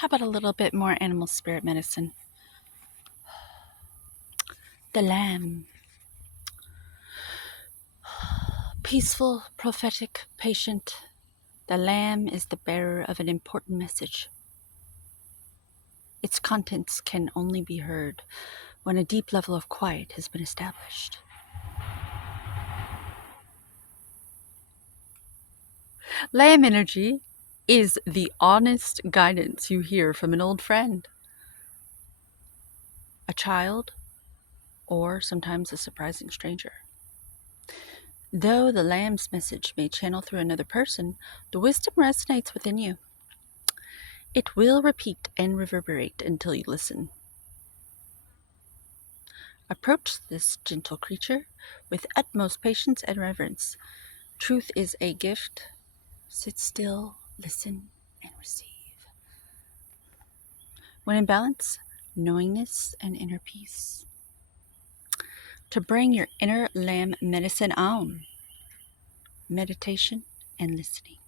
How about a little bit more animal spirit medicine? The lamb. Peaceful, prophetic, patient. The lamb is the bearer of an important message. Its contents can only be heard when a deep level of quiet has been established. Lamb energy is the honest guidance you hear from an old friend, a child, or sometimes a surprising stranger. Though the lamb's message may channel through another person, the wisdom resonates within you. It will repeat and reverberate until you listen. Approach this gentle creature with utmost patience and reverence. Truth is a gift. Sit still, listen, and receive. When in balance, knowingness and inner peace. To bring your inner lamb medicine on, meditation and listening.